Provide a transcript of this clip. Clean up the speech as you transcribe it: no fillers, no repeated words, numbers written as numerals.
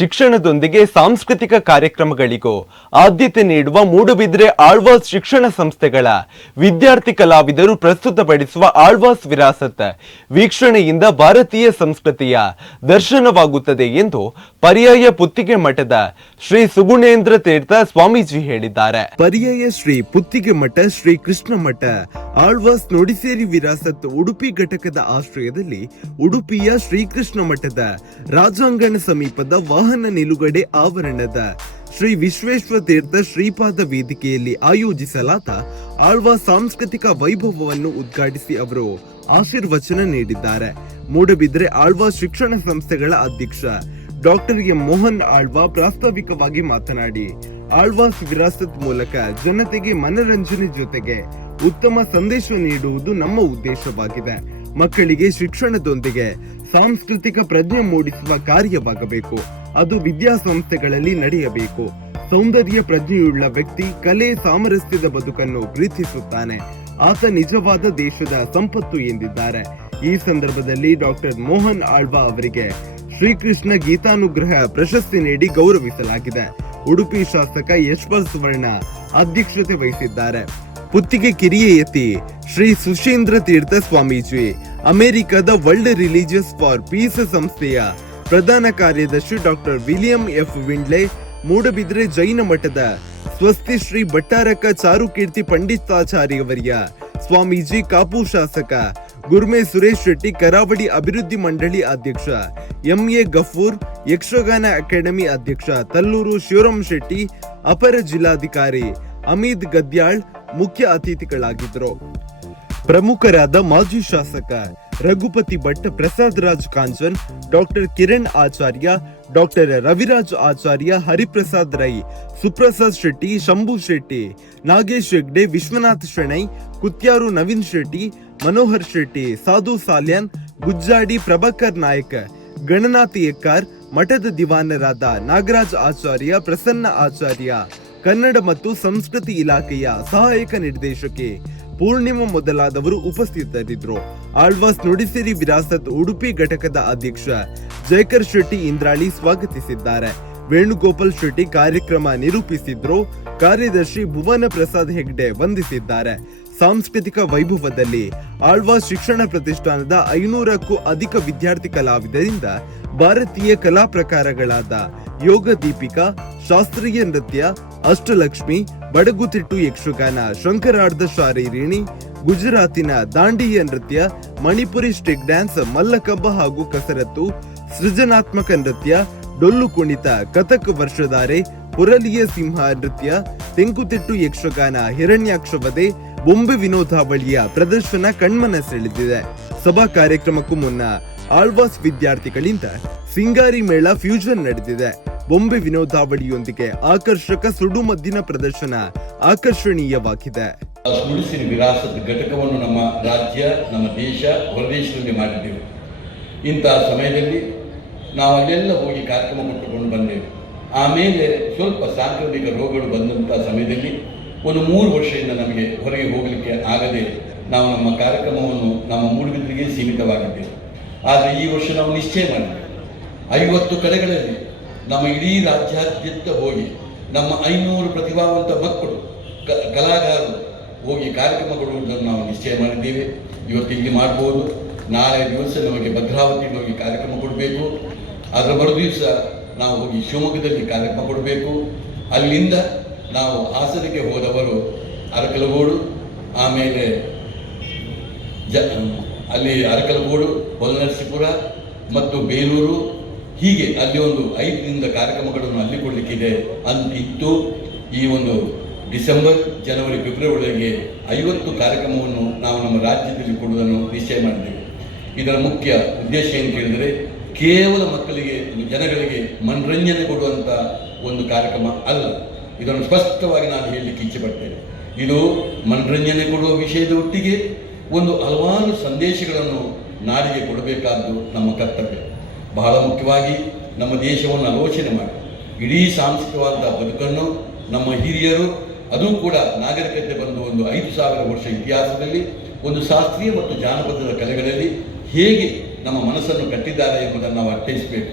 ಶಿಕ್ಷಣದೊಂದಿಗೆ ಸಾಂಸ್ಕೃತಿಕ ಕಾರ್ಯಕ್ರಮಗಳಿಗೂ ಆದ್ಯತೆ ನೀಡುವ ಮೂಡುಬಿದ್ರೆ ಆಳ್ವಾಸ್ ಶಿಕ್ಷಣ ಸಂಸ್ಥೆಗಳ ವಿದ್ಯಾರ್ಥಿ ಕಲಾವಿದರು ಪ್ರಸ್ತುತಪಡಿಸುವ ಆಳ್ವಾಸ್ ವಿರಾಸತ್ ವೀಕ್ಷಣೆಯಿಂದ ಭಾರತೀಯ ಸಂಸ್ಕೃತಿಯ ದರ್ಶನವಾಗುತ್ತದೆ ಎಂದು ಪರ್ಯಾಯ ಪುತ್ತಿಗೆ ಮಠದ ಶ್ರೀ ಸುಗುಣೇಂದ್ರ ತೀರ್ಥ ಸ್ವಾಮೀಜಿ ಹೇಳಿದ್ದಾರೆ. ಪರ್ಯಾಯ ಶ್ರೀ ಪುತ್ತಿಗೆ ಮಠ ಶ್ರೀ ಕೃಷ್ಣ ಮಠ ಆಳ್ವಾಸ್ ನುಡಿಸೇರಿ ವಿರಾಸತ್ ಉಡುಪಿ ಘಟಕದ ಆಶ್ರಯದಲ್ಲಿ ಉಡುಪಿಯ ಶ್ರೀಕೃಷ್ಣ ಮಠದ ರಾಜಾಂಗಣ ಸಮೀಪದ ವಾಹನ ನಿಲುಗಡೆ ಆವರಣದ ಶ್ರೀ ವಿಶ್ವೇಶ್ವರ ತೀರ್ಥ ಶ್ರೀಪಾದ ವೇದಿಕೆಯಲ್ಲಿ ಆಯೋಜಿಸಲಾದ ಆಳ್ವಾಸ್ ಸಾಂಸ್ಕೃತಿಕ ವೈಭವವನ್ನು ಉದ್ಘಾಟಿಸಿ ಅವರು ಆಶೀರ್ವಚನ ನೀಡಿದ್ದಾರೆ. ಮೂಡಬಿದ್ರೆ ಆಳ್ವಾಸ್ ಶಿಕ್ಷಣ ಸಂಸ್ಥೆಗಳ ಅಧ್ಯಕ್ಷ ಡಾಕ್ಟರ್ ಎಂ ಮೋಹನ್ ಆಳ್ವಾ ಪ್ರಾಸ್ತಾವಿಕವಾಗಿ ಮಾತನಾಡಿ, ಆಳ್ವಾಸ್ ವಿರಾಸತ್ ಮೂಲಕ ಜನತೆಗೆ ಮನರಂಜನೆ ಜೊತೆಗೆ ಉತ್ತಮ ಸಂದೇಶ ನೀಡುವುದು ನಮ್ಮ ಉದ್ದೇಶವಾಗಿದೆ. ಮಕ್ಕಳಿಗೆ ಶಿಕ್ಷಣದೊಂದಿಗೆ ಸಾಂಸ್ಕೃತಿಕ ಪ್ರಜ್ಞೆ ಮೂಡಿಸುವ ಕಾರ್ಯವಾಗಬೇಕು. ಅದು ವಿದ್ಯಾಸಂಸ್ಥೆಗಳಲ್ಲಿ ನಡೆಯಬೇಕು. ಸೌಂದರ್ಯ ಪ್ರಜ್ಞೆಯುಳ್ಳ ವ್ಯಕ್ತಿ ಕಲೆ ಸಾಮರಸ್ಯದ ಬದುಕನ್ನು ಪ್ರೀತಿಸುತ್ತಾನೆ. ಆತ ನಿಜವಾದ ದೇಶದ ಸಂಪತ್ತು ಎಂದಿದ್ದಾರೆ. ಈ ಸಂದರ್ಭದಲ್ಲಿ ಡಾಕ್ಟರ್ ಮೋಹನ್ ಆಳ್ವಾ ಅವರಿಗೆ ಶ್ರೀಕೃಷ್ಣ ಗೀತಾನುಗ್ರಹ ಪ್ರಶಸ್ತಿ ನೀಡಿ ಗೌರವಿಸಲಾಗಿದೆ. ಉಡುಪಿ ಶಾಸಕ ಯಶ್ಪಾಲ್ ಸುವರ್ಣ ಅಧ್ಯಕ್ಷತೆ ವಹಿಸಿದ್ದಾರೆ. ಪುತ್ತಿಗೆ ಕಿರಿಯಯತಿ ಶ್ರೀ ಸುಶೀಂದ್ರ ತೀರ್ಥ ಸ್ವಾಮೀಜಿ, ಅಮೆರಿಕದ ವರ್ಲ್ಡ್ ರಿಲಿಜಿಯಸ್ ಫಾರ್ ಪೀಸ್ ಸಂಸ್ಥೆಯ ಪ್ರಧಾನ ಕಾರ್ಯದರ್ಶಿ ಡಾಕ್ಟರ್ ವಿಲಿಯಂ ಎಫ್ ವಿಂಡ್ಲೆ, ಮೂಡಬಿದ್ರೆ ಜೈನ ಮಠದ ಸ್ವಸ್ತಿ ಶ್ರೀ ಭಟ್ಟಾರಕ ಚಾರುಕೀರ್ತಿ ಪಂಡಿತಾಚಾರ್ಯವರ್ಯ, ಸ್ವಾಮೀಜಿ ಕಾಪು ಶಾಸಕ ಗುರ್ಮೆ ಸುರೇಶ್ ಶೆಟ್ಟಿ, ಕರಾವಳಿ ಅಭಿವೃದ್ಧಿ ಮಂಡಳಿ ಅಧ್ಯಕ್ಷ ಎಂಎ ಗಫೂರ್, ಯಕ್ಷಗಾನ ಅಕಾಡೆಮಿ ಅಧ್ಯಕ್ಷ ತಲ್ಲೂರು ಶಿವರಾಮ್ ಶೆಟ್ಟಿ, ಅಪರ ಜಿಲ್ಲಾಧಿಕಾರಿ ಅಮೀದ್ ಗದ್ಯಾಳ್ ಮುಖ್ಯ ಅತಿಥಿಗಳಾಗಿದ್ದರು. ಪ್ರಮುಖರಾದ ಮಾಜಿ ಶಾಸಕ ರಘುಪತಿ ಭಟ್, ಪ್ರಸಾದ್ ರಾಜ್ ಕಾಂಚನ್, ಡಾಕ್ಟರ್ ಕಿರಣ್ ಆಚಾರ್ಯ, ಡಾಕ್ಟರ್ ರವಿರಾಜ್ ಆಚಾರ್ಯ, ಹರಿಪ್ರಸಾದ್ ರೈ, ಸುಪ್ರಸಾದ್ ಶೆಟ್ಟಿ, ಶಂಭು ಶೆಟ್ಟಿ, ನಾಗೇಶ್ ಹೆಗ್ಡೆ, ವಿಶ್ವನಾಥ್ ಶೆಣೈ, ಕುತ್ಯಾರು ನವೀನ್ ಶೆಟ್ಟಿ, ಮನೋಹರ್ ಶೆಟ್ಟಿ, ಸಾಧು ಸಾಲ್ಯಾನ್, ಗುಜ್ಜಾಡಿ, ಪ್ರಭಾಕರ್ ನಾಯಕ್, ಗಣನಾಥ್ ಎಕ್ಕಾರ್, ಮಠದ ದಿವಾನರಾದ ನಾಗರಾಜ್ ಆಚಾರ್ಯ, ಪ್ರಸನ್ನ ಆಚಾರ್ಯ, ಕನ್ನಡ ಮತ್ತು ಸಂಸ್ಕೃತಿ ಇಲಾಖೆಯ ಸಹಾಯಕ ನಿರ್ದೇಶಕಿ ಪೂರ್ಣಿಮಾ ಮೊದಲಾದವರು ಉಪಸ್ಥಿತರಿದ್ದರು. ಆಳ್ವಾಸ್ ನುಡಿಸಿರಿ ವಿರಾಸತ್ ಉಡುಪಿ ಘಟಕದ ಅಧ್ಯಕ್ಷ ಜಯಕರ್ ಶೆಟ್ಟಿ ಇಂದ್ರಾಳಿ ಸ್ವಾಗತಿಸಿದ್ದಾರೆ. ವೇಣುಗೋಪಾಲ್ ಶೆಟ್ಟಿ ಕಾರ್ಯಕ್ರಮ ನಿರೂಪಿಸಿದ್ರು. ಕಾರ್ಯದರ್ಶಿ ಭುವನ ಪ್ರಸಾದ್ ಹೆಗ್ಡೆ ವಂದಿಸಿದ್ದಾರೆ. ಸಾಂಸ್ಕೃತಿಕ ವೈಭವದಲ್ಲಿ ಆಳ್ವಾಸ್ ಶಿಕ್ಷಣ ಪ್ರತಿಷ್ಠಾನದ 500ಕ್ಕೂ ಅಧಿಕ ವಿದ್ಯಾರ್ಥಿ ಕಲಾವಿದರಿಂದ ಭಾರತೀಯ ಕಲಾ ಪ್ರಕಾರಗಳಾದ ಯೋಗ ದೀಪಿಕಾ, ಶಾಸ್ತ್ರೀಯ ನೃತ್ಯ, ಅಷ್ಟಲಕ್ಷ್ಮಿ, ಬಡಗುತಿಟ್ಟು ಯಕ್ಷಗಾನ, ಶಂಕರಾರ್ಧ ಶಾರೀರಿಣಿ, ಗುಜರಾತಿನ ದಾಂಡಿಯ ನೃತ್ಯ, ಮಣಿಪುರಿ ಸ್ಟಿಕ್ ಡ್ಯಾನ್ಸ್, ಮಲ್ಲಕಬ್ಬ ಹಾಗೂ ಕಸರತ್ತು, ಸೃಜನಾತ್ಮಕ ನೃತ್ಯ, ಡೊಳ್ಳು ಕುಣಿತ, ಕಥಕ್ ವರ್ಷಧಾರೆ, ಪುರಲಿಯ ಸಿಂಹ ನೃತ್ಯ, ತೆಂಕುತಿಟ್ಟು ಯಕ್ಷಗಾನ, ಹಿರಣ್ಯಾಕ್ಷವಧೆ, ಬೊಂಬೆ ವಿನೋದಾವಳಿಯ ಪ್ರದರ್ಶನ ಕಣ್ಮನ ಸೆಳೆದಿದೆ. ಸಭಾ ಕಾರ್ಯಕ್ರಮಕ್ಕೂ ಮುನ್ನ ಆಳ್ವಾಸ್ ವಿದ್ಯಾರ್ಥಿಗಳಿಂದ ಸಿಂಗಾರಿ ಮೇಳ ಫ್ಯೂಷನ್ ನಡೆದಿದೆ. ಬೊಂಬೆ ವಿನೋದಾವಳಿಯೊಂದಿಗೆ ಆಕರ್ಷಕ ಸುಡುಮದ್ದಿನ ಪ್ರದರ್ಶನ ಆಕರ್ಷಣೀಯವಾಗಿದೆ. ನುಡಿಸಿರಿ ವಿರಾಸತ್ ಘಟಕವನ್ನು ನಮ್ಮ ರಾಜ್ಯ, ನಮ್ಮ ದೇಶ, ಹೊರದೇಶದಲ್ಲಿ ಮಾಡಿದ್ದೆವು. ಇಂತಹ ಸಮಯದಲ್ಲಿ ನಾವು ಅಲ್ಲೆಲ್ಲ ಹೋಗಿ ಕಾರ್ಯಕ್ರಮ ಕೊಟ್ಟುಕೊಂಡು ಬಂದೆವು. ಆಮೇಲೆ ಸ್ವಲ್ಪ ಸಾಂಕ್ರಾಮಿಕ ರೋಗಗಳು ಬಂದಂಥ ಸಮಯದಲ್ಲಿ ಒಂದು 3 ವರ್ಷದಿಂದ ನಮಗೆ ಹೊರಗೆ ಹೋಗಲಿಕ್ಕೆ ಆಗದೆ ನಾವು ನಮ್ಮ ಕಾರ್ಯಕ್ರಮವನ್ನು ನಮ್ಮ ಮೂಡುಬಿದ್ರೆಗೆ ಸೀಮಿತವಾಗಿದ್ದೆವು. ಆದರೆ ಈ ವರ್ಷ ನಾವು ನಿಶ್ಚಯ ಮಾಡಿದ್ದೇವೆ, 50 ಕಡೆಗಳಲ್ಲಿ ನಮ್ಮ ಇಡೀ ರಾಜ್ಯಾದ್ಯಂತ ಹೋಗಿ ನಮ್ಮ 500 ಪ್ರತಿಭಾವಂತ ಮಕ್ಕಳು ಕಲಾಕಾರರು ಹೋಗಿ ಕಾರ್ಯಕ್ರಮ ಕೊಡುವುದನ್ನು ನಾವು ನಿಶ್ಚಯ ಮಾಡಿದ್ದೇವೆ. ಇವತ್ತು ಇಲ್ಲಿ ಮಾಡ್ಬೋದು, ನಾಳೆ ದಿವಸ ನಮಗೆ ಭದ್ರಾವತಿಗೆ ಹೋಗಿ ಕಾರ್ಯಕ್ರಮ ಕೊಡಬೇಕು. ಅದರ ಮರುದಿವಸ ನಾವು ಹೋಗಿ ಶಿವಮೊಗ್ಗದಲ್ಲಿ ಕಾರ್ಯಕ್ರಮ ಕೊಡಬೇಕು. ಅಲ್ಲಿಂದ ನಾವು ಹಾಸನಕ್ಕೆ ಹೋದವರು ಅರಕಲಗೂಡು, ಆಮೇಲೆ ಅಲ್ಲಿ ಅರಕಲಗೂಡು, ಹೊಲನರಸೀಪುರ ಮತ್ತು ಬೇಲೂರು, ಹೀಗೆ ಅಲ್ಲಿ ಒಂದು 5 ಕಾರ್ಯಕ್ರಮಗಳನ್ನು ಅಲ್ಲಿ ಕೊಡಲಿಕ್ಕಿದೆ ಅಂತಿತ್ತು. ಈ ಒಂದು ಡಿಸೆಂಬರ್, ಜನವರಿ, ಫೆಬ್ರವರಿಗೆ 50 ಕಾರ್ಯಕ್ರಮವನ್ನು ನಾವು ನಮ್ಮ ರಾಜ್ಯದಲ್ಲಿ ಕೊಡುವುದನ್ನು ನಿಶ್ಚಯ ಮಾಡಿದ್ದೇವೆ. ಇದರ ಮುಖ್ಯ ಉದ್ದೇಶ ಏನು ಕೇಳಿದರೆ, ಕೇವಲ ಮಕ್ಕಳಿಗೆ, ಜನಗಳಿಗೆ ಮನರಂಜನೆ ಕೊಡುವಂಥ ಒಂದು ಕಾರ್ಯಕ್ರಮ ಅಲ್ಲ. ಇದನ್ನು ಸ್ಪಷ್ಟವಾಗಿ ನಾನು ಹೇಳಲಿಕ್ಕೆ ಇಚ್ಛೆಪಡ್ತೇನೆ. ಇದು ಮನರಂಜನೆ ಕೊಡುವ ವಿಷಯದ ಒಟ್ಟಿಗೆ ಒಂದು ಹಲವಾರು ಸಂದೇಶಗಳನ್ನು ನಾಡಿಗೆ ಕೊಡಬೇಕಾದ್ದು ನಮ್ಮ ಕರ್ತವ್ಯ. ಬಹಳ ಮುಖ್ಯವಾಗಿ ನಮ್ಮ ದೇಶವನ್ನು ಆಲೋಚನೆ ಮಾಡಿ ಇಡೀ ಸಾಂಸ್ಕೃತಿಕವಾದ ಬದುಕನ್ನು ನಮ್ಮ ಹಿರಿಯರು, ಅದು ಕೂಡ ನಾಗರಿಕತೆ ಬಂದು ಒಂದು 5000 ವರ್ಷ ಇತಿಹಾಸದಲ್ಲಿ ಒಂದು ಶಾಸ್ತ್ರೀಯ ಮತ್ತು ಜಾನಪದದ ಕಲೆಗಳಲ್ಲಿ ಹೇಗೆ ನಮ್ಮ ಮನಸ್ಸನ್ನು ಕಟ್ಟಿದ್ದಾರೆ ಎಂಬುದನ್ನು ನಾವು ಅರ್ಥೈಸಬೇಕು.